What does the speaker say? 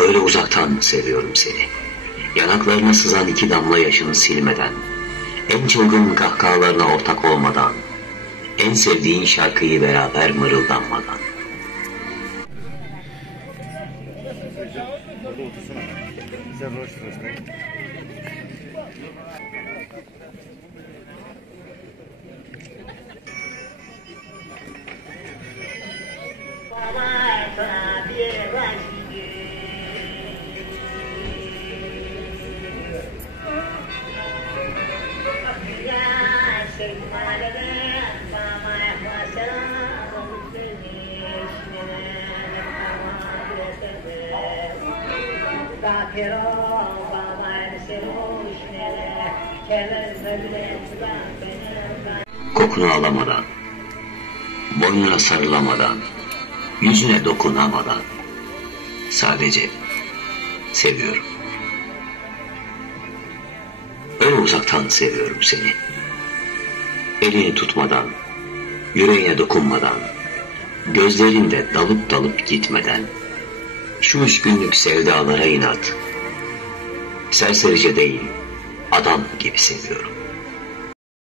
Öyle uzaktan seviyorum seni. Yanaklarına sızan 2 damla yaşını silmeden, en çılgın kahkahalarına ortak olmadan, en sevdiğin şarkıyı beraber mırıldanmadan. Kokunu alamadan, boynuna sarılamadan, yüzüne dokunamadan, sadece seviyorum. Öyle uzaktan seviyorum seni. Elini tutmadan, yüreğine dokunmadan, gözlerinde dalıp dalıp gitmeden, şu 3 günlük sevdalara inat, serserice değil, adam gibi seviyorum.